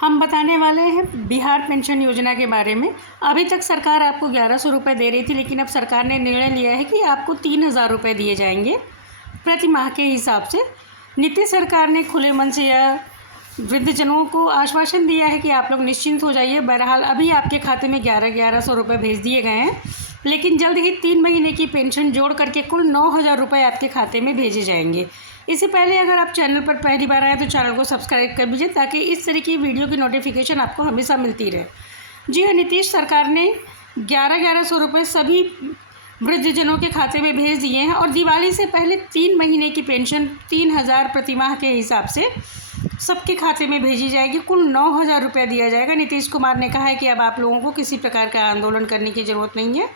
हम बताने वाले हैं बिहार पेंशन योजना के बारे में। अभी तक सरकार आपको 1100 रुपये दे रही थी, लेकिन अब सरकार ने निर्णय लिया है कि आपको 3000 रुपये दिए जाएंगे प्रति माह के हिसाब से। नीतीश सरकार ने खुले मन से यह वृद्धजनों को आश्वासन दिया है कि आप लोग निश्चिंत हो जाइए। बहरहाल अभी आपके खाते में 1100 रुपये भेज दिए गए हैं, लेकिन जल्द ही 3 महीने की पेंशन जोड़ करके कुल 9000 रुपये आपके खाते में भेजे जाएंगे। इससे पहले अगर आप चैनल पर पहली बार आए तो चैनल को सब्सक्राइब कर लीजिए, ताकि इस तरह की वीडियो की नोटिफिकेशन आपको हमेशा मिलती रहे। जी हाँ, नीतीश सरकार ने 1100 रुपये सभी वृद्धजनों के खाते में भेज दिए हैं और दिवाली से पहले 3 महीने की पेंशन 3000 प्रति माह के हिसाब से सबके खाते में भेजी जाएगी। कुल 9000 रुपये दिया जाएगा। नीतीश कुमार ने कहा है कि अब आप लोगों को किसी प्रकार का आंदोलन करने की ज़रूरत नहीं है,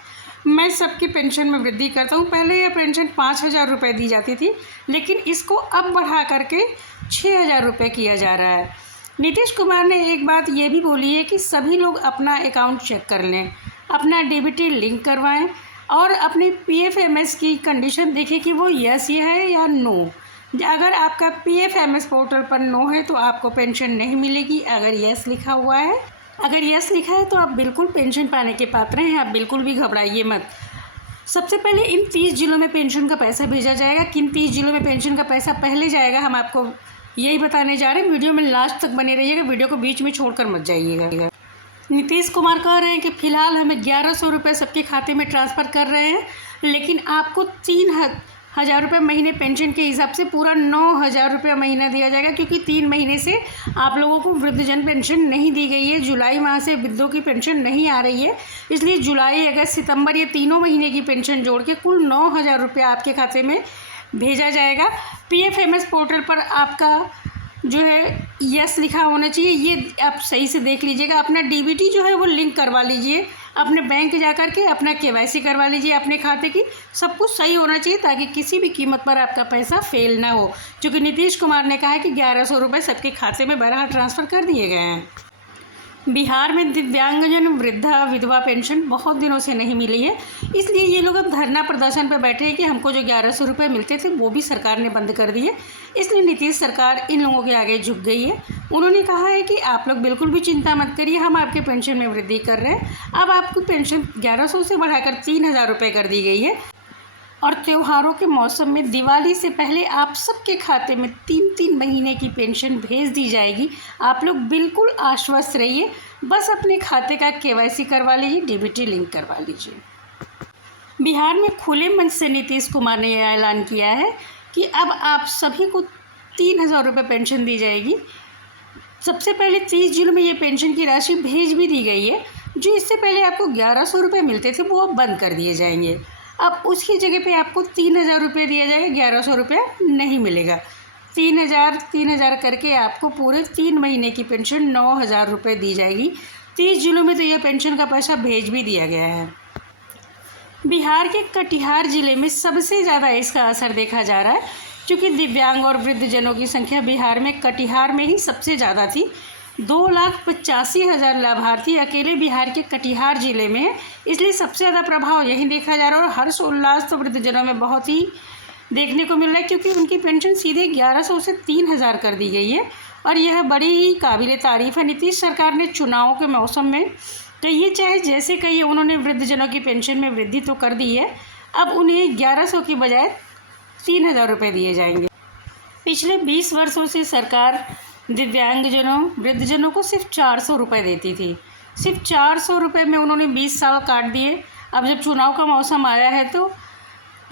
मैं सबकी पेंशन में वृद्धि करता हूँ। पहले यह पेंशन 5000 रुपये दी जाती थी, लेकिन इसको अब बढ़ा करके 6000 रुपये किया जा रहा है। नीतीश कुमार ने एक बात ये भी बोली है कि सभी लोग अपना अकाउंट चेक कर लें, अपना डीबीटी लिंक करवाएं और अपने पीएफएमएस की कंडीशन देखें कि वो यस ये है या नो। अगर आपका पीएफएमएस पोर्टल पर नो है तो आपको पेंशन नहीं मिलेगी। अगर यस लिखा हुआ है, अगर यस लिखा है तो आप बिल्कुल पेंशन पाने के पात्र हैं। आप बिल्कुल भी घबराइए मत। सबसे पहले इन 30 जिलों में पेंशन का पैसा भेजा जाएगा। किन 30 जिलों में पेंशन का पैसा पहले जाएगा, हम आपको यही बताने जा रहे हैं। वीडियो में लास्ट तक बने रहिएगा, वीडियो को बीच में छोड़कर मत जाइएगा। नीतीश कुमार कह रहे हैं कि फ़िलहाल हमें 1100 रुपये सबके खाते में ट्रांसफ़र कर रहे हैं, लेकिन आपको 3000 रुपये महीने पेंशन के हिसाब से पूरा 9000 रुपये महीना दिया जाएगा, क्योंकि 3 महीने से आप लोगों को वृद्धजन पेंशन नहीं दी गई है। जुलाई माह से वृद्धों की पेंशन नहीं आ रही है, इसलिए जुलाई, अगस्त, सितंबर ये तीनों महीने की पेंशन जोड़ के कुल 9000 रुपये आपके खाते में भेजा जाएगा। पीएफएमएस पोर्टल पर आपका जो है यस लिखा होना चाहिए, ये आप सही से देख लीजिएगा। अपना डीबीटी जो है वो लिंक करवा लीजिए, अपने बैंक जा कर के अपना केवाईसी करवा लीजिए अपने खाते की। सब कुछ सही होना चाहिए ताकि किसी भी कीमत पर आपका पैसा फेल ना हो, क्योंकि नीतीश कुमार ने कहा है कि 1100 रुपये सबके खाते में बहरहाल ट्रांसफ़र कर दिए गए हैं। बिहार में दिव्यांगजन, वृद्धा, विधवा पेंशन बहुत दिनों से नहीं मिली है, इसलिए ये लोग अब धरना प्रदर्शन पर बैठे हैं कि हमको जो 1100 रुपये मिलते थे वो भी सरकार ने बंद कर दिए। इसलिए नीतीश सरकार इन लोगों के आगे झुक गई है। उन्होंने कहा है कि आप लोग बिल्कुल भी चिंता मत करिए, हम आपके पेंशन में वृद्धि कर रहे हैं। अब आपकी पेंशन 1100 से बढ़ाकर 3000 रुपये कर दी गई है। और त्योहारों के मौसम में दिवाली से पहले आप सबके खाते में 3-3 महीने की पेंशन भेज दी जाएगी। आप लोग बिल्कुल आश्वस्त रहिए, बस अपने खाते का केवाईसी करवा लीजिए, डीबीटी लिंक करवा लीजिए। बिहार में खुले मन से नीतीश कुमार ने यह ऐलान किया है कि अब आप सभी को 3000 रुपये पेंशन दी जाएगी। सबसे पहले 30 जिलों में ये पेंशन की राशि भेज भी दी गई है। जो इससे पहले आपको 1100 रुपये मिलते थे वो अब बंद कर दिए जाएंगे। अब उसकी जगह पे आपको 3000 रुपये दिया जाएगा, 1100 रुपये नहीं मिलेगा। 3000 करके आपको पूरे 3 महीने की पेंशन 9000 रुपये दी जाएगी। 30 जिलों में तो यह पेंशन का पैसा भेज भी दिया गया है। बिहार के कटिहार ज़िले में सबसे ज़्यादा इसका असर देखा जा रहा है, क्योंकि दिव्यांग और वृद्धजनों की संख्या बिहार में कटिहार में ही सबसे ज़्यादा थी। 2,85,000 लाभार्थी अकेले बिहार के कटिहार ज़िले में है, इसलिए सबसे ज़्यादा प्रभाव यही देखा जा रहा है। और हर्ष उल्लास तो वृद्धजनों में बहुत ही देखने को मिल रहा है, क्योंकि उनकी पेंशन सीधे 1100 से 3000 कर दी गई है और यह बड़ी ही काबिले तारीफ़ है। नीतीश सरकार ने चुनावों के मौसम में कहिए चाहे जैसे कहिए, उन्होंने वृद्धजनों की पेंशन में वृद्धि तो कर दी है। अब उन्हें 1100 की बजाय 3000 रुपये दिए जाएंगे। पिछले 20 वर्षों से सरकार दिव्यांगजनों, वृद्धजनों को सिर्फ 400 रुपये देती थी। सिर्फ 400 रुपये में उन्होंने 20 साल काट दिए। अब जब चुनाव का मौसम आया है तो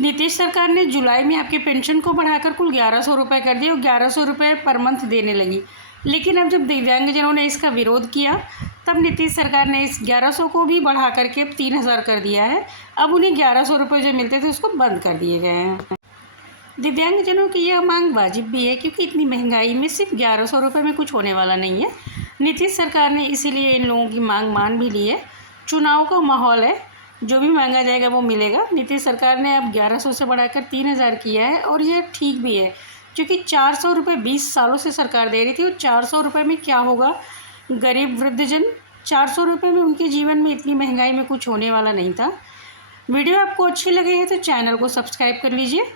नीतीश सरकार ने जुलाई में आपके पेंशन को बढ़ाकर कुल 1100 रुपये कर दिए और 1100 रुपये पर मंथ देने लगी। लेकिन अब जब दिव्यांगजनों ने इसका विरोध किया, तब नीतीश सरकार ने इस 1100 को भी बढ़ा करके 3000 कर दिया है। अब उन्हें 1100 रुपये जो मिलते थे उसको बंद कर दिए गए हैं। दिव्यांगजनों की यह मांग वाजिब भी है, क्योंकि इतनी महंगाई में सिर्फ 1100 रुपये में कुछ होने वाला नहीं है। नीतीश सरकार ने इसीलिए इन लोगों की मांग मान भी ली है। चुनाव का माहौल है, जो भी मांगा जाएगा वो मिलेगा। नीतीश सरकार ने अब 1100 से बढ़ाकर 3000 किया है और यह ठीक भी है, क्योंकि 400 रुपये 20 सालों से सरकार दे रही थी। और 400 रुपये में क्या होगा, गरीब वृद्धजन 400 रुपये में उनके जीवन में इतनी महंगाई में कुछ होने वाला नहीं था। वीडियो आपको अच्छी लगी है तो चैनल को सब्सक्राइब कर लीजिए।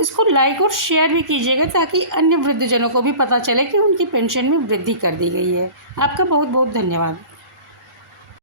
इसको लाइक और शेयर भी कीजिएगा ताकि अन्य वृद्धजनों को भी पता चले कि उनकी पेंशन में वृद्धि कर दी गई है। आपका बहुत बहुत धन्यवाद।